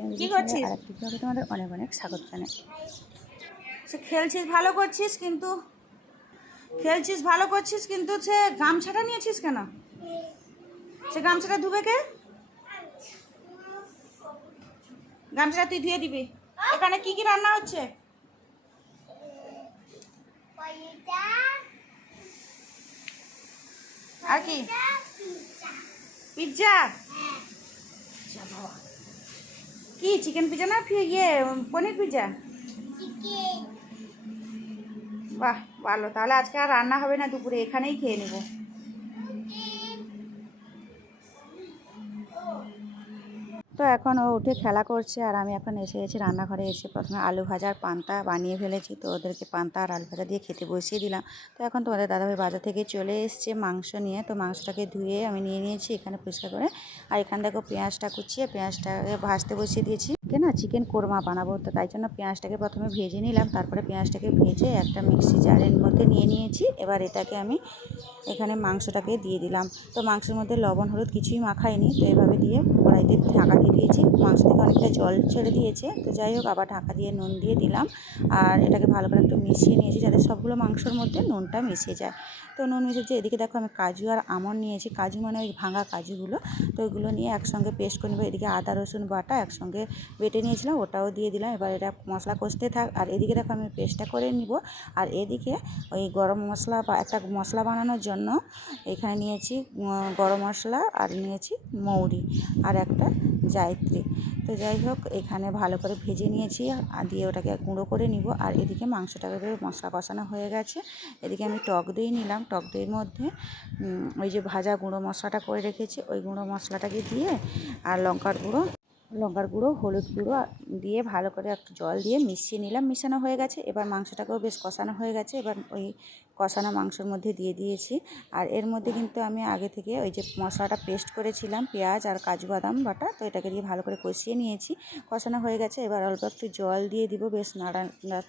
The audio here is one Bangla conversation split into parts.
চ্যানেল করছিস? আর একটি ব্লগে তোমাদের অনেক অনেক স্বাগত জানাই। সে খেলছিস ভালো করছিস কিন্তু খেলছিস ভালো করছিস কিন্তু সে গামছাটা নিয়েছিস কেন? সে গামছাটা ধুবে কে? গামছাটা তুই ধুয়ে দিবি। এখানে কি কি রান্না হচ্ছে? আর কি? পিৎজা। কি চিকেন পিজা না ফি- ইয়ে পনির পিজা বাহ ভালো। তাহলে আজকে আর রান্না হবে না দুপুরে এখানেই খেয়ে নেব। তো এখন ও উঠে খেলা করছে আর আমি এখন এসে গেছি রান্নাঘরে এসে প্রথমে আলু ভাজার পান্তা বানিয়ে ফেলেছি। তো ওদেরকে পান্তা আর আলু ভাজা দিয়ে খেতে বসিয়ে দিলাম। তো এখন তোমাদের দাদাভাই বাজার থেকে চলে এসছে মাংস নিয়ে। তো মাংসটাকে ধুয়ে আমি নিয়ে নিয়েছি এখানে পরিষ্কার করে। আর এখান দেখো পেঁয়াজটা কুচিয়ে পেঁয়াজটাকে ভাজতে বসিয়ে দিয়েছি। কে না চিকেন কোরমা বানাবো। তো তাই জন্য পেঁয়াজটাকে প্রথমে ভেজে নিলাম, তারপরে পেঁয়াজটাকে ভেজে একটা মিক্সি জারের মধ্যে নিয়ে নিয়েছি। এবার এটাকে আমি এখানে মাংসটাকে দিয়ে দিলাম। তো মাংসের মধ্যে লবণ, হলুদ কিছুই মাখাইনি, তো এভাবে দিয়ে কড়াইতে ঢাকা দিয়ে দিয়েছি। মাংস থেকে অনেকটা জল ছেড়ে দিয়েছে। তো যাই হোক, আবার ঢাকা দিয়ে নুন দিয়ে দিলাম। আর এটাকে ভালো করে একটু মিশিয়ে নিয়েছি যাতে সবগুলো মাংসর মধ্যে নুনটা মিশে যায়। তো নুন মিশিয়েছে এদিকে দেখো আমি কাজু আর আমন নিয়েছি। কাজু মানে ওই ভাঙা কাজুগুলো। তো ওইগুলো নিয়ে একসঙ্গে পেস্ট করে নেব। এদিকে আদা, রসুন বাটা একসঙ্গে বেটে নিয়েছিলাম, ওটাও দিয়ে দিলাম। এবার এটা মশলা কষতে থাক। আর এদিকে দেখো আমি পেস্টটা করে নিব। আর এদিকে ওই গরম মশলা বা একটা মশলা বানানোর জন্য এখানে নিয়েছি গরম মশলা আর নিয়েছি মৌরি আর একটা জায়ত্রী। তো যাই হোক, এখানে ভালো করে ভেজে নিয়েছি আর দিয়ে ওটাকে গুঁড়ো করে নিব। আর এদিকে মাংসটাকে মশলা কষানো হয়ে গেছে। এদিকে আমি টক দই নিলাম। টক দইয়ের মধ্যে ওই যে ভাজা গুঁড়ো মশলাটা করে রেখেছি। ওই গুঁড়ো মশলাটাকে দিয়ে আর লঙ্কার গুঁড়ো লঙ্কার গুঁড়ো, হলুদ গুঁড়ো দিয়ে ভালো করে একটু জল দিয়ে মিশিয়ে নিলাম। মিশানো হয়ে গেছে। এবার মাংসটাকেও বেশ কষানো হয়ে গেছে। এবার ওই কষানো মাংসের মধ্যে দিয়ে দিয়েছি। আর এর মধ্যে কিন্তু আমি আগে থেকে ওই যে মশলাটা পেস্ট করেছিলাম, পেঁয়াজ আর কাজু বাদাম বাটা, তো এটাকে দিয়ে ভালো করে কষিয়ে নিয়েছি। কষানো হয়ে গেছে, এবার অল্প একটু জল দিয়ে দিব। বেশ নাড়া,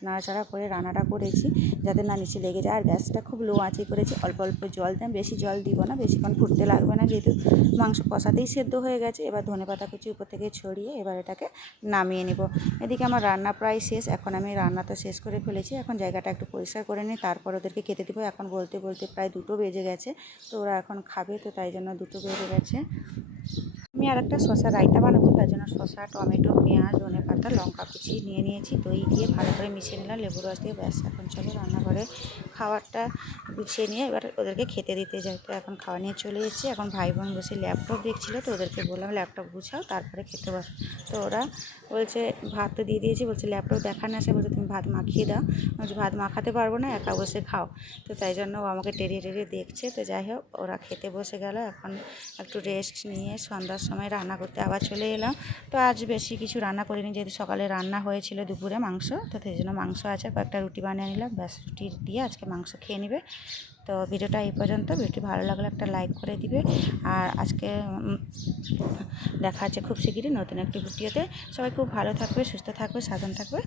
নাড়াচাড়া করে রান্নাটা করেছি, যাতে না নিচে লেগে যায়। আর গ্যাসটা খুব লো আঁচে করেছি, অল্প অল্প জল দিলাম বেশি জল দিব না, বেশিক্ষণ ফুটতে লাগবে না, যেহেতু মাংস কষাতেই সেদ্ধ হয়ে গেছে। এবার ধনে পাতা কুচি উপর থেকে ছড়িয়ে এবার এটাকে নামিয়ে নেব। এদিকে আমার রান্না প্রায় শেষ, এখন আমি রান্না তো শেষ করে ফেলেছি। এখন জায়গাটা একটু পরিষ্কার করে নিই, তারপর ওদেরকে খেতে দেবো। এখন বলতে বলতে প্রায় দুটো বেজে গেছে, তো ওরা এখন খাবে, তো তাই জন্য দুটো বেজে গেছে। আমি আর একটা শসা রায়তা বানাবো, তার জন্য শশা টমেটো, পেঁয়াজ, ধনে পাতা, লঙ্কা কুচি নিয়ে নিয়েছি, দই দিয়ে ভালো করে মিশিয়ে নিলাম লেবু রস দিয়ে ব্যাস, এখন চলো রান্নাঘরে খাবারটা গুছিয়ে নিয়ে এবার ওদেরকে খেতে দিতে যাই। তো এখন খাওয়া নিয়ে চলে এসেছি, এখন ভাই বোন বসে ল্যাপটপ দেখছিলো, তো ওদেরকে বললাম ল্যাপটপ গুছাও, তারপরে খেতে বসো। তো ওরা বলছে, ভাত তো দিয়ে দিয়েছি। বলছে, ল্যাপটপ দেখা না আসে বলছে, তুমি ভাত মাখিয়ে দাও। বলছি, ভাত মাখাতে পারব না, একা বসে খাও। তো তাই জন্য ও আমাকে টেরিয়ে টেরিয়ে দেখছে। তো যাই হোক, ওরা খেতে বসে গেল, এখন একটু রেস্ট নিয়ে সন্ধ্যার সময় রান্না করতে আবার চলে এলাম। তো আজ বেশি কিছু রান্না করিনি, যেহেতু সকালে রান্না হয়েছিল দুপুরে মাংস, তো সেই জন্য মাংস আছে, কয়েকটা রুটি বানিয়ে নিলাম, ব্যাস রুটি দিয়ে আজকে মাংস খেয়ে নেবে। তো ভিডিওটা এই পর্যন্ত, ভিডিওটি ভালো লাগলে একটা লাইক করে দিবে। আর আজকে দেখা হচ্ছে খুব শিগগিরই নতুন একটি ভিডিওতে। সবাই খুব ভালো থাকবে, সুস্থ থাকবে সাধন থাকবে।